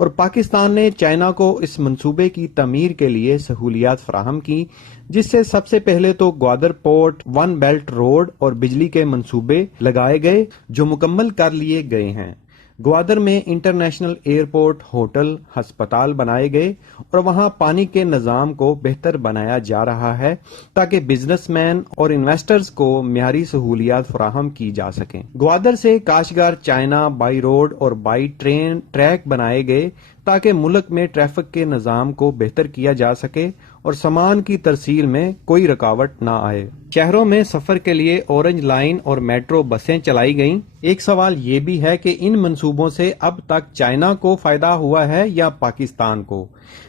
اور پاکستان نے چائنا کو اس منصوبے کی تعمیر کے لیے سہولیات فراہم کی، جس سے سب سے پہلے تو Gwadar port, one belt road اور بجلی کے منصوبے لگائے گئے جو مکمل کر لیے گئے ہیں۔ گوادر میں انٹرنیشنل ایئرپورٹ، ہوٹل، ہسپتال بنائے گئے اور وہاں پانی کے نظام کو بہتر بنایا جا رہا ہے تاکہ بزنس مین اور انویسٹرز کو معیاری سہولیات فراہم کی جا سکیں۔ گوادر سے کاشغار چائنا بائی روڈ اور بائی ٹرین ٹریک بنائے گئے تاکہ ملک میں ٹریفک کے نظام کو بہتر کیا جا سکے اور سامان کی ترسیل میں کوئی رکاوٹ نہ آئے۔ شہروں میں سفر کے لیے اورنج لائن اور میٹرو بسیں چلائی گئیں۔ ایک سوال یہ بھی ہے کہ ان منصوبوں سے اب تک چائنا کو فائدہ ہوا ہے یا پاکستان کو؟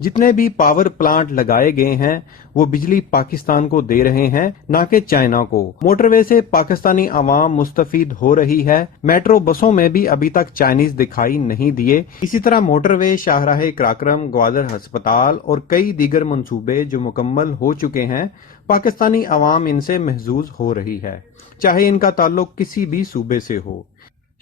جتنے بھی پاور پلانٹ لگائے گئے ہیں وہ بجلی پاکستان کو دے رہے ہیں، نہ کہ چائنا کو۔ موٹر وے سے پاکستانی عوام مستفید ہو رہی ہے۔ میٹرو بسوں میں بھی ابھی تک چائنیز دکھائی نہیں دیے۔ اسی طرح موٹر وے، شاہراہ کراکرم، گوادر ہسپتال اور کئی دیگر منصوبے جو مکمل ہو چکے ہیں، پاکستانی عوام ان سے محظوظ ہو رہی ہے، چاہے ان کا تعلق کسی بھی صوبے سے ہو۔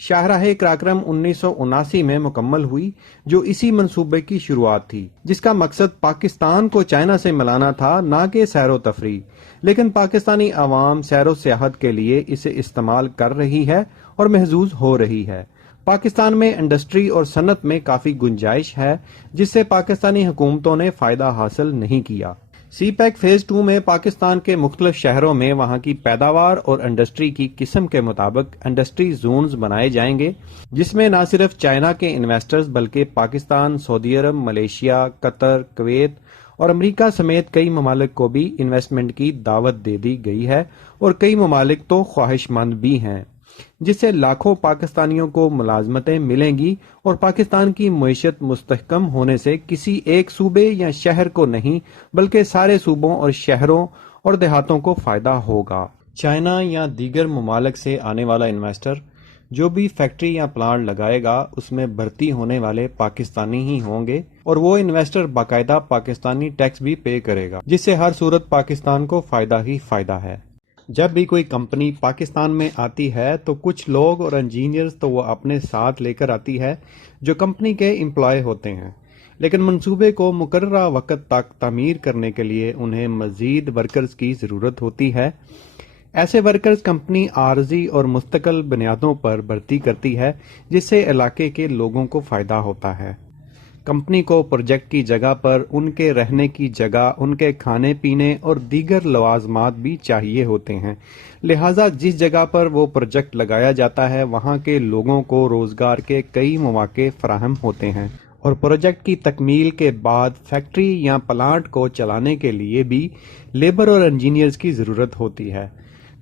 شاہراہ کراکرم 1979 میں مکمل ہوئی، جو اسی منصوبے کی شروعات تھی، جس کا مقصد پاکستان کو چائنا سے ملانا تھا، نہ کہ سیر و تفریح۔ لیکن پاکستانی عوام سیر و سیاحت کے لیے اسے استعمال کر رہی ہے اور محظوظ ہو رہی ہے۔ پاکستان میں انڈسٹری اور صنعت میں کافی گنجائش ہے، جس سے پاکستانی حکومتوں نے فائدہ حاصل نہیں کیا۔ سی پیک فیز 2 میں پاکستان کے مختلف شہروں میں وہاں کی پیداوار اور انڈسٹری کی قسم کے مطابق انڈسٹری زونز بنائے جائیں گے، جس میں نہ صرف چائنا کے انویسٹرز بلکہ پاکستان، سعودی عرب، ملیشیا، قطر، کویت اور امریکہ سمیت کئی ممالک کو بھی انویسٹمنٹ کی دعوت دے دی گئی ہے، اور کئی ممالک تو خواہش مند بھی ہیں، جس سے لاکھوں پاکستانیوں کو ملازمتیں ملیں گی اور پاکستان کی معیشت مستحکم ہونے سے کسی ایک صوبے یا شہر کو نہیں بلکہ سارے صوبوں اور شہروں اور دیہاتوں کو فائدہ ہوگا۔ چائنا یا دیگر ممالک سے آنے والا انویسٹر جو بھی فیکٹری یا پلانٹ لگائے گا اس میں بھرتی ہونے والے پاکستانی ہی ہوں گے، اور وہ انویسٹر باقاعدہ پاکستانی ٹیکس بھی پے کرے گا، جس سے ہر صورت پاکستان کو فائدہ ہی فائدہ ہے۔ جب بھی کوئی کمپنی پاکستان میں آتی ہے تو کچھ لوگ اور انجینئرز تو وہ اپنے ساتھ لے کر آتی ہے جو کمپنی کے امپلائی ہوتے ہیں، لیکن منصوبے کو مقررہ وقت تک تعمیر کرنے کے لیے انہیں مزید ورکرز کی ضرورت ہوتی ہے۔ ایسے ورکرز کمپنی عارضی اور مستقل بنیادوں پر بھرتی کرتی ہے، جس سے علاقے کے لوگوں کو فائدہ ہوتا ہے۔ کمپنی کو پروجیکٹ کی جگہ پر ان کے رہنے کی جگہ، ان کے کھانے پینے اور دیگر لوازمات بھی چاہیے ہوتے ہیں، لہٰذا جس جگہ پر وہ پروجیکٹ لگایا جاتا ہے وہاں کے لوگوں کو روزگار کے کئی مواقع فراہم ہوتے ہیں، اور پروجیکٹ کی تکمیل کے بعد فیکٹری یا پلانٹ کو چلانے کے لیے بھی لیبر اور انجینئرز کی ضرورت ہوتی ہے۔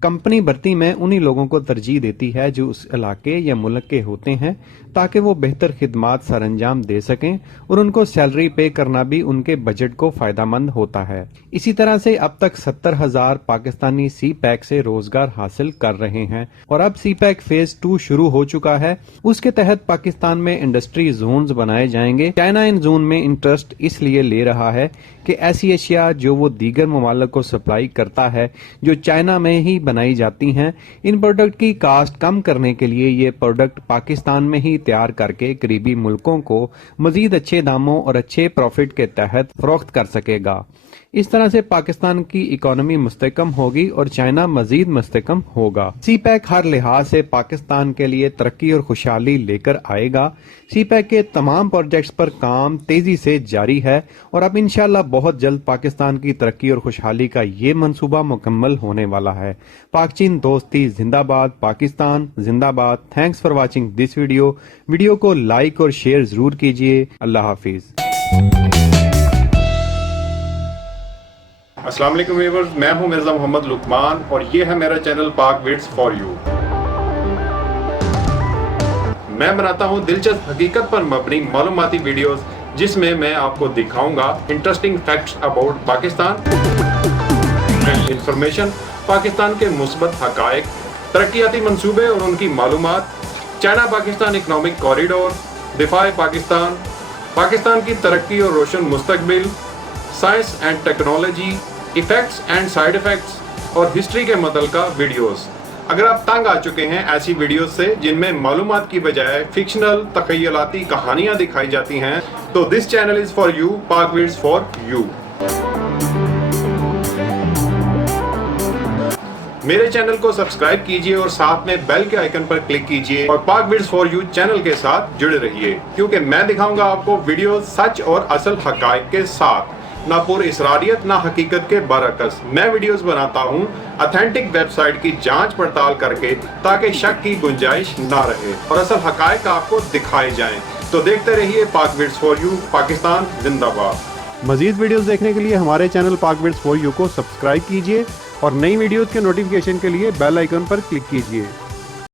کمپنی بھرتی میں انہی لوگوں کو ترجیح دیتی ہے جو اس علاقے یا ملک کے ہوتے ہیں، تاکہ وہ بہتر خدمات سر انجام دے سکیں، اور ان کو سیلری پے کرنا بھی ان کے بجٹ کو فائدہ مند ہوتا ہے۔ اسی طرح سے اب تک 70,000 پاکستانی سی پیک سے روزگار حاصل کر رہے ہیں، اور اب سی پیک فیز 2 شروع ہو چکا ہے۔ اس کے تحت پاکستان میں انڈسٹری زونز بنائے جائیں گے۔ چائنا ان زون میں انٹرسٹ اس لیے لے رہا ہے کہ ایسی اشیاء جو وہ دیگر ممالک کو سپلائی کرتا ہے، جو چائنا میں ہی بنائی جاتی ہیں، ان پروڈکٹ کی کاسٹ کم کرنے کے لیے یہ پروڈکٹ پاکستان میں ہی تیار کر کے قریبی ملکوں کو مزید اچھے داموں اور اچھے پروفٹ کے تحت فروخت کر سکے گا۔ اس طرح سے پاکستان کی اکانومی مستحکم ہوگی اور چائنا مزید مستحکم ہوگا۔ سی پیک ہر لحاظ سے پاکستان کے لیے ترقی اور خوشحالی لے کر آئے گا۔ سی پیک کے تمام پروجیکٹس پر کام تیزی سے جاری ہے، اور اب انشاءاللہ بہت جلد پاکستان کی ترقی اور خوشحالی کا یہ منصوبہ مکمل ہونے والا ہے۔ پاک چین دوستی زندہ باد، پاکستان زندہ باد۔ Thanks for watching this video کو لائک اور شیئر ضرور کیجیے۔ اللہ حافظ۔ السلام علیکم ویورز، میں ہوں مرزا محمد لقمان اور یہ ہے میرا چینل پاک ویڈز فار یو۔ میں بناتا ہوں دلچسپ حقیقت پر مبنی معلوماتی ویڈیوز جس میں میں آپ کو دکھاؤں گا interesting facts about Pakistan, information Pakistan کے مثبت حقائق، ترقیاتی منصوبے اور ان کی معلومات، چائنا پاکستان اکنامک کوریڈور، دفاع پاکستان، پاکستان کی ترقی اور روشن مستقبل، science and technology, effects and side effects اور ہسٹری کے متعلقہ ویڈیوز۔ اگر آپ تنگ آ چکے ہیں ایسی ویڈیوز سے جن میں معلومات کی بجائے فکشنل تخیلاتی کہانیاں دکھائی جاتی ہیں تو this channel is for you, پاک ویڈز فار یو۔ میرے چینل کو سبسکرائب کیجئے اور ساتھ میں بیل کے آئیکن پر کلک کیجئے اور پاک ویڈز فار یو چینل کے ساتھ جڑے رہیے، کیونکہ میں دکھاؤں گا آپ کو ویڈیو سچ اور اصل حقائق کے ساتھ، نہ پر اسراریت نہ حقیقت کے برعکس۔ میں ویڈیوز بناتا ہوں اتھینٹک ویب سائٹ کی جانچ پڑتال کر کے تاکہ شک کی گنجائش نہ رہے اور اصل حقائق آپ کو دکھائے جائیں۔ تو دیکھتے رہیے پاک ویڈز فار یو، پاکستان زندہ باد۔ مزید ویڈیوز دیکھنے کے لیے ہمارے چینل پاک ویڈز فار یو کو سبسکرائب کیجئے اور نئی ویڈیوز کے نوٹیفیکیشن کے لیے بیل آئیکن پر کلک کیجئے۔